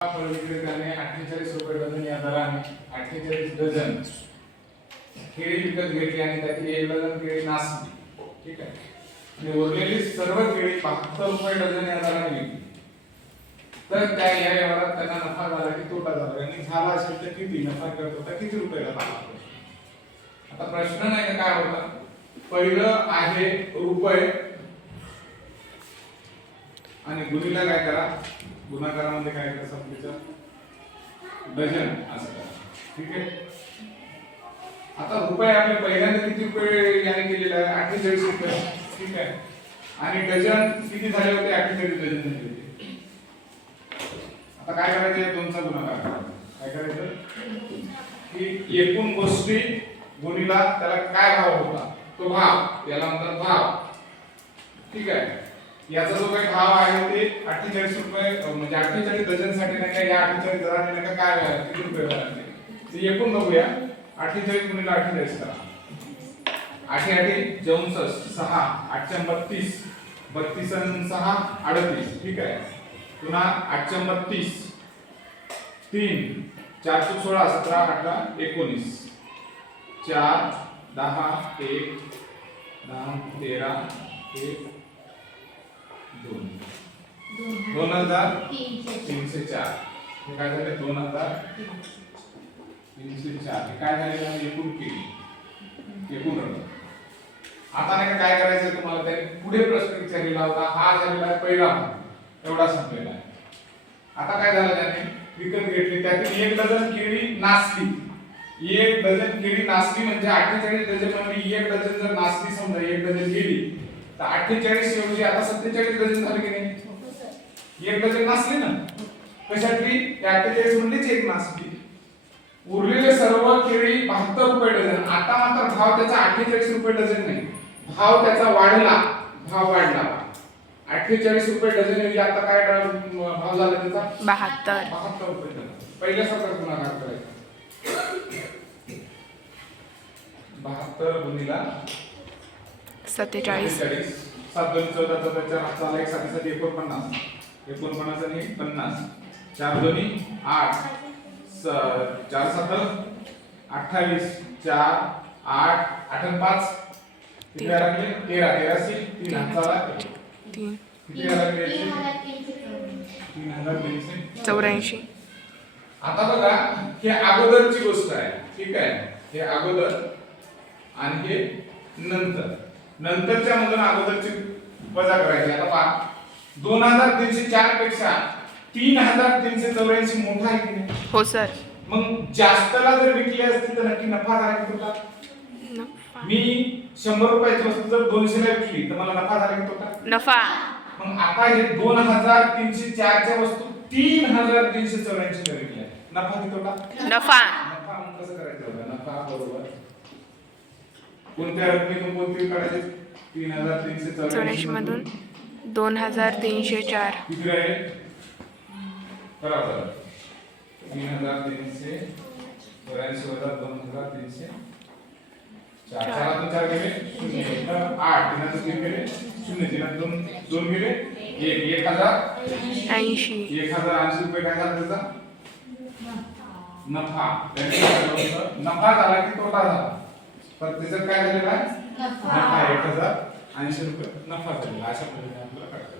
अठ्ठेचाळीस रुपये डझन या दराने अठ्ठेचाळीस डझन केळी विकत घेतली आणि त्याची एक डझन केळी नासली ठीक आहे आणि उरलेली सर्व केळी बहात्तर रुपये डझन या दराने विकली तर त्या या व्यवहारात त्यांना नफा झाला की तोटा झाला आणि झाला असेल तर किती नफा करत होता किती रुपयाला झाला आता प्रश्न नाही का काय होता? पहिलं आहे रुपये. आणि गुणीला काय करा? गुणाकारामध्ये काय करायचं संपलीचं डझन असं. ठीक आहे? आता रुपये आपले पहिल्यांदा किती रुपये याने केलेले आहे? अठ्ठेचाळीस रुपये. ठीक आहे? आणि डझन किती झाले होते? अठ्ठेचाळीस डझन झाले होते. आता काय करायचं? दोनचा गुणाकार काय करायचं? की एकूण गोष्टी गुणीला त्याला काय भाव होता? तो भाव. याला म्हणतात भाव. ठीक आहे? याचा जो काही भाव आहे ते अठ्ठेचाळीस रुपये म्हणजे अठ्ठेचाळीस डझनसाठी नाही का या अठ्ठेचाळीस दराने नाही का काय व्हायला किती रुपये व्हायला ते एकूण बघूया अठ्ठेचाळीस गुणिले अठ्ठेचाळीस करा आठे आठे चौसष्ट सहा आठशे बत्तीस बत्तीस सहा अडतीस ठीक आहे. पुन्हा आठशे बत्तीस तीन चारशे सोळा सतरा अठरा एकोणीस. चार दहा एक दहा तेरा एक दोन. दोन हजार तीनशे चार. हे काय झाले? दोन हजार तीनशे चार. हे काय झाले एकूण केली. एकूण रक्कम. आता नाही काय करायचं तुम्हाला? त्याने पुढे प्रश्न विचारलेला होता. हा झालेला आहे पहिला. एवढा संपलेला आहे. आता काय झालं त्याने? विकत घेतली. त्यातील एक डझन केळी नासली. एक डझन केळी नासली म्हणजे अठ्ठेचाळीस डझन जर नासली समजा एक डझन केळी तर अठ्ठेचाळीस ऐवजी आता सत्तेचाळीस डझन झाले की नाही? एक डझन नासली ना. कशातली? अठ्ठेचाळीस मधलीच एक नासली. उरलेले सर्व केळी बहात्तर रुपये डझन. आता मात्र भाव त्याचा अठ्ठेचाळीस रुपये डझन नाही. भाव त्याचा वाढला. भाव वाढला. अठ्ठेचाळीस रुपये डझन ऐवजी आता काय भाव झाला त्याचा? बहात्तर. बहात्तर रुपये डझन. पहिल्यासारखा गुणाकार करायचा? बहात्तर गुणिला सत्तेचाळीस. सत्तेचाळीस सात दोन चौदा चौदा चार झाला एक सात सात एकोणपन्नास. एकोणपन्नास आणि पन्नास. चार दोन्ही आठ. स- चार सात अठ्ठावीस. चार आठ आठ आणि पाच. किती लागले? तेरा. तेराशे तीन तीन. किती लागले? तीन हजार चौऱ्याऐंशी. आता बघा हे अगोदरची गोष्ट आहे. ठीक आहे? हे अगोदर आणि हे नंतर. नंतरच्या मधून अगोदरची वजा करायची. आता पहा. दोन हजार तीनशे चारपेक्षा तीन हजार तीनशे चौऱ्याऐंशी मोठा आहे की नाही? हो सर. मग जास्तला जर विकली असती तर नक्की नफा झाला की तोटा? नफा. मी शंभर रुपयाची वस्तू जर दोनशेला विकली तर मला नफा झाला की तोटा? नफा. मग आता हे दोन हजार तीनशे चारच्या वस्तू तीन हजार तीनशे चौऱ्याऐंशी विकल्या. नफा की तोटा? नफा. नफा मग कसं करायचं? होतं नफा बरोबर. कोणत्या रकमेतून कोणती काढायची? तीन हजार तीनशे चौऱ्याऐंशी मधून. दोन हजार तीनशे चार. किती राहील करा तीन हजार तीनशे चौऱ्याऐंशी वजा दोन हजार तीनशे चार. चार. चारातून चार गेले शून्य इथं आठ. तीनातून तीन गेले शून्य. तीनात दोन दोन गेले एक. एक हजार ऐंशी. एक हजार ऐंशी रुपये काय झाला त्याचा? नफा? नफा झाला की तोटा झाला? तर त्याचा काय झालेला आहे? नफा. एक हजार ऐंशी रुपये. नफा झालेला अशा पद्धतीने आपल्याला काढता